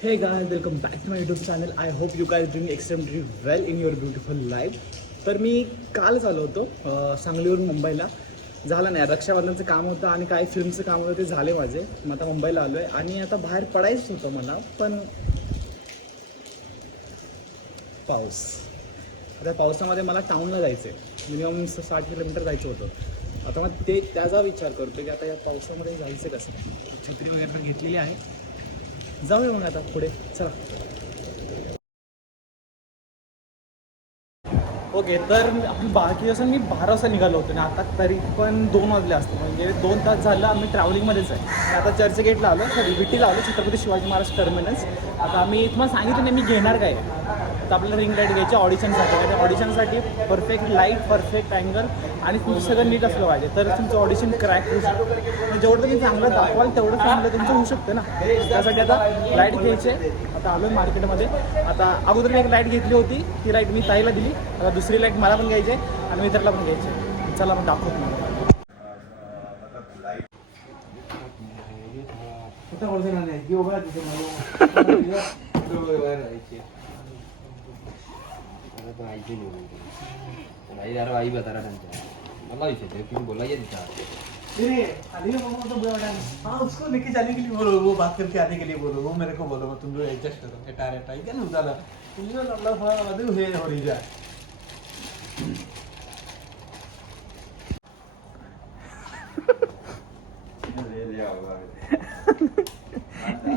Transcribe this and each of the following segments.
Hey guys, welcome back to my YouTube channel. I hope you guys doing extremely well in your beautiful life. तर मी कालच आलो होतो सांगलीवरून मुंबईला. झालं नाही, रक्षाबंधनचं काम होतं आणि काही फिल्मचं काम होतं ते झाले माझे. मग आता मुंबईला आलो आहे आणि आता बाहेर पडायचं होतं मला, पण पाऊस. आता पावसामध्ये मला टाऊनला जायचं आहे, मिनिमम 60 किलोमीटर जायचं होतं. आता मग त्याचा विचार करतो की आता या पावसामध्ये जायचं कसं. छत्री वगैरे पण घेतलेली आहे, जाऊया मग आता पुढे. चला. ओके, तर बाकी असं मी 12 वाजता निघालो होतो आणि आता तरी पण 2 वाजले असते, म्हणजे 2 तास झालं आम्ही ट्रॅव्हलिंगमध्येच आहे. आता चर्चगेटला आलो, सॉरी विटीला आलो, छत्रपती शिवाजी महाराज टर्मिनस. आता आम्ही तुम्हाला सांगितलं नाही मी घेणार काय. तर आपल्याला रिंग लाईट घ्यायची ऑडिशनसाठी. त्या ऑडिशनसाठी परफेक्ट लाईट, परफेक्ट अँगल आणि तुमचं सगळं नीट असलं पाहिजे, तर तुमचं ऑडिशन क्रॅक होऊ शकतं. जेवढं तुम्ही चांगलं दाखवाल तेवढं चांगलं तुमचं होऊ शकतं ना. त्यासाठी आता लाईट घ्यायची आहे. आता आलो मार्केटमध्ये. आता अगोदर मी एक लाईट घेतली होती, ती लाईट मी ताईला दिली. आता दुसरी लाईट मला पण घ्यायची आहे आणि मित्राला पण घ्यायची आहे. चला मग दाखवतो मला. आई बता रहा मला विचारते क्यों बोला ये दिखा हाँ, उसको लेके जाने के लिए बोलो, वो बात करके आने के लिए बोलो, वो मेरे को बोलो, मैं तुम लोग एडजस्ट करो. टायर क्या ना उतारा तुझे अल्लाह अदू है हो रही जा.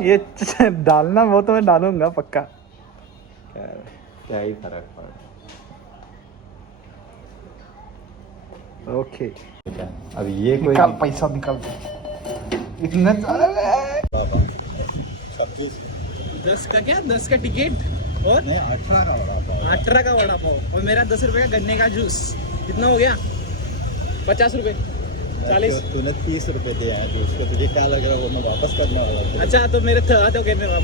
ये डालना वो तो मैं डालूंगा पक्का. क्या ही फर्क पड़ा. ओके, अब ये कोई निकाल पैसा निकाल. इतना 10 का क्या, 10 का टिकट और 18 का वड़ा पाव और मेरा 10 रुपये का गन्ने का जूस. कितना हो गया? 50 रुपये, 40. तूने 30 रुपए दिया है तो उसको तुझे क्या लग रहा है वो मैं वापस करने वाला हूँ. अच्छा, तो मेरे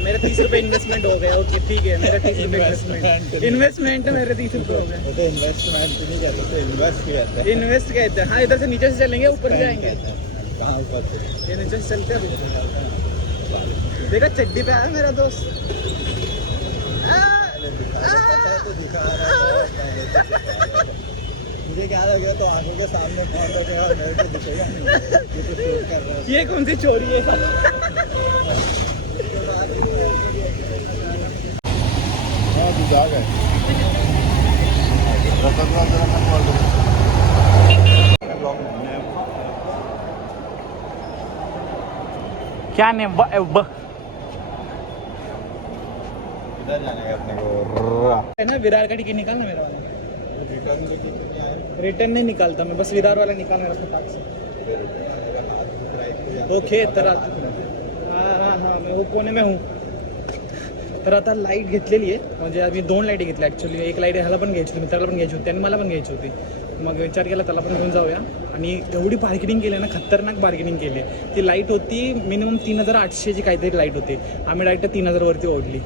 मेरे 30 रुपये इन्वेस्टमेंट हो गया. ओके ठीक है, मेरा 30 रुपये इन्वेस्टमेंट मेरे 30 रुपये हो गए. वो तो इन्वेस्टमेंट नहीं कहते, तो इन्वेस्ट कहते हैं. इन्वेस्ट कहते हैं. हाँ, इधर से नीचे से चलेंगे, ऊपर जाएंगे. कहाँ ऊपर से? ये नीचे से चलते हैं. देखा चड्डी पे आया मेरा दोस्त. मुझे क्या लगे तो आंखों के सामने मेरे को दिखेगा नहीं. ये कौन सी चोरी है? हाँ तू जा गए. क्या नेम? इधर जाने का अपने को है ना, विरार का टिकट निकालना मेरा वाला. रिटर्न नहीं निकालता मैं, बस विरार वाला निकालना रखता पार्क से. ओके, तर हां मैं वो कोने में हूँ. तर आता लाईट घेतलेली आहे, म्हणजे आम्ही 2 लाईटी घेतल्या ॲक्च्युली. एक लाईट ह्याला पण घ्यायची होती, मित्राला पण घ्यायची होती आणि मला पण घ्यायची होती. मग विचार केला त्याला पण घेऊन जाऊया. आणि एवढी बार्गेनिंग केली ना, खतरनाक बार्गेनिंग केली. ती लाईट होती मिनिमम 3800ची काहीतरी लाईट होती. आम्ही डायरेक्ट 3000 वरती ओढली.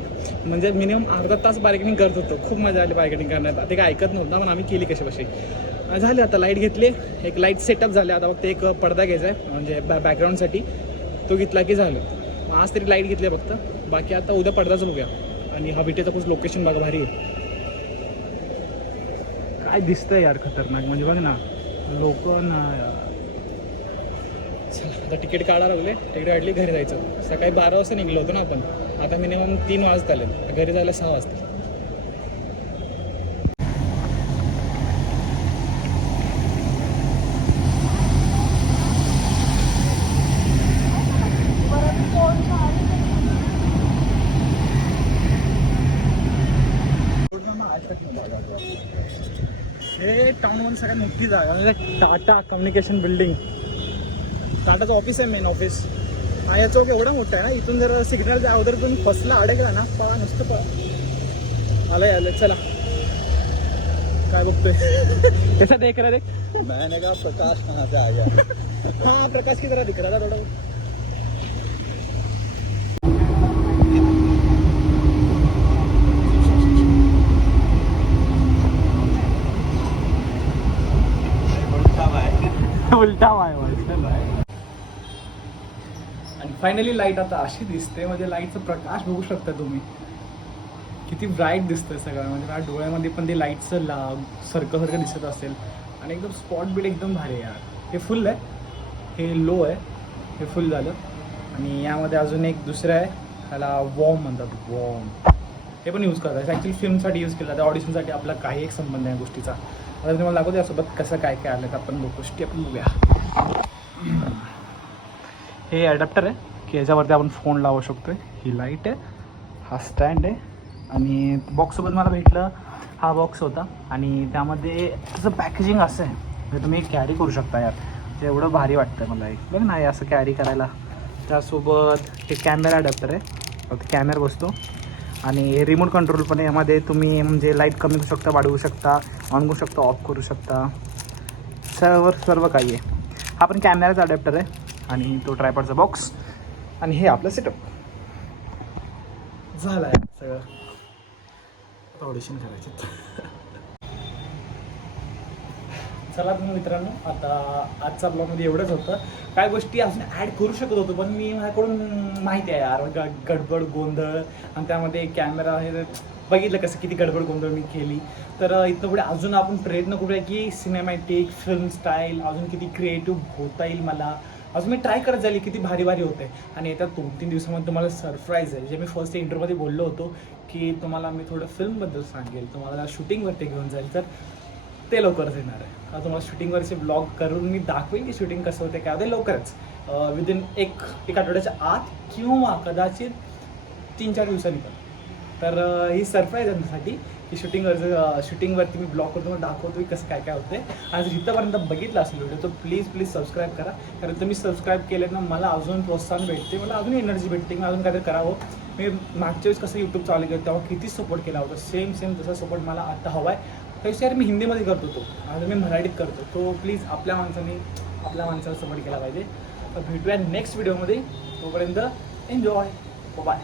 म्हणजे मिनिमम अर्धा तास बार्गेनिंग करत होतो. खूप मजा आली बार्गेनिंग करण्यात. ते काय ऐकत नव्हतं, पण आम्ही केली कशी झाली. आता लाईट घेतली, एक लाईट सेटअप झाले. आता फक्त एक पडदा घ्यायचा आहे म्हणजे बॅकग्राऊंडसाठी, तो घेतला की झालं. आज तरी लाईट घेतली फक्त, बाकी आता उद्या पडदाच बघूया. आणि हा विटेचं खूप लोकेशन बघा भारी आहे. काय दिसतंय यार खतरनाक, म्हणजे बघ ना लोक ना. चला आता तिकीट काढायला लागले, तिकीट काढली, घरी जायचं. सकाळी 12 वाजता निघलो होतो ना आपण, आता मिनिमम 3 वाजता आले, घरी जायला 6 वाजता. हे टाउनमध्ये सगळ्यात मोठी जागा म्हणजे टाटा कम्युनिकेशन बिल्डिंग. टाटाचं ऑफिस आहे, मेन ऑफिस. हा या चौक एवढा मोठा आहे ना, इथून जर सिग्नल अगोदर फसला अडकला ना, पळा नुसतं पळा. आलंय चला. काय बघतोय? कैसा देख रहा देख. मैंने कहा प्रकाश कहाँ से आ गया. हाँ, प्रकाश की तरह दिख रहा था थोड़ा. उलटा वाय. आणि फायनली लाईट आता अशी दिसते, म्हणजे लाईटचा प्रकाश बघू शकता तुम्ही, किती ब्राईट दिसतंय सगळं. म्हणजे माझ्या डोळ्यामध्ये पण ते लाईटचं सारखं दिसत असेल. आणि एकदम स्पॉट बीट एकदम भारी आहे यार. हे फुल आहे, हे लो आहे, हे फुल झालं. आणि यामध्ये अजून एक दुसरं आहे, ह्याला वॉर्म म्हणतात, वॉर्म. हे पण यूज करतात ॲक्च्युली, फिल्मसाठी यूज केलं जातं, ऑडिशनसाठी. आपला काही एक संबंध आहे गोष्टीचा. आता तुम्हाला दाखवतो यासोबत कसं काय काय आलं, आपण गोष्टी आपण बघूया. हे अडॅप्टर आहे की याच्यावरती आपण फोन लावू शकतो. ही लाईट आहे, हा स्टँड आहे. आणि बॉक्ससोबत मला भेटलं हा बॉक्स होता. आणि त्यामध्ये त्याचं पॅकेजिंग असं आहे, म्हणजे तुम्ही कॅरी करू शकता यार. ते एवढं भारी वाटतं मला. एक बघ नाही असं कॅरी करायला. त्यासोबत हे कॅमेरा अडॅप्टर आहे, कॅमेरा बसतो. आणि रिमोट कंट्रोल पण आहे यामध्ये. तुम्ही म्हणजे लाईट कमी करू शकता, वाढवू शकता, ऑन करू शकता, ऑफ करू शकता, सर्व काही आहे. हा पण कॅमेराचा अडॅप्टर आहे. आणि तो ट्रायपॉडचा बॉक्स. आणि हे आपलं सेटअप झालं आहे सगळं. ऑडिशन करायचे. चला तुम्ही मित्रांनो, आता आजचा ब्लॉगमध्ये एवढंच होतं. काय गोष्टी अजून ॲड करू शकत होतो, पण मी माझ्याकडून माहिती आहे यार, गडबड गोंधळ. आणि त्यामध्ये कॅमेरा हे बघितलं कसं किती गडबड गोंधळ मी केली. तर इथं पुढे अजून आपण प्रयत्न करूया की सिनेमॅटिक फिल्म स्टाईल अजून किती क्रिएटिव्ह होता येईल मला. अजून मी ट्राय करत जाईल किती भारी भारी होते. आणि येत्या 2-3 दिवसामध्ये तुम्हाला सरप्राईज आहे. जे मी फर्स्ट इंटरव्ह्यूमध्ये बोललो होतो की तुम्हाला मी थोडं फिल्मबद्दल सांगेल, तुम्हाला शूटिंगवरती घेऊन जाईल, तर ते लवकरच येणार आहे. आता तुम्हाला शूटिंगवरचे ब्लॉग करून मी दाखवेन की शूटिंग कसं होते काय होते लवकरच, विदिन एक आठवड्याच्या आत किंवा कदाचित 3-4 दिवसांनी पण. तर ही सरप्राईज आहे माझ्यासाठी की शूटिंगवरती मी ब्लॉग करतो, मला दाखवतो की कसं काय काय होते. आणि जर इथंपर्यंत बघितलं असेल व्हिडिओ तर प्लीज सबस्क्राईब करा. कारण तुम्ही सबस्क्राईब केलं ना मला अजून प्रोत्साहन भेटते, मला अजून एनर्जी भेटते की मी अजून काहीतरी करावं. मी मागच्या वेळेस कसं यूट्यूब चालू केलं तेव्हा किती सपोर्ट केला होता, सेम तसा सपोर्ट मला आता हवा आहे. त्यापेक्षा यार मी हिंदीमध्ये करतो तो, आता मी मराठीत करतो तो. प्लीज आपल्या माणसाला सपोर्ट केला पाहिजे. तर भेटूया नेक्स्ट व्हिडिओमध्ये. तोपर्यंत एन्जॉय, बाय.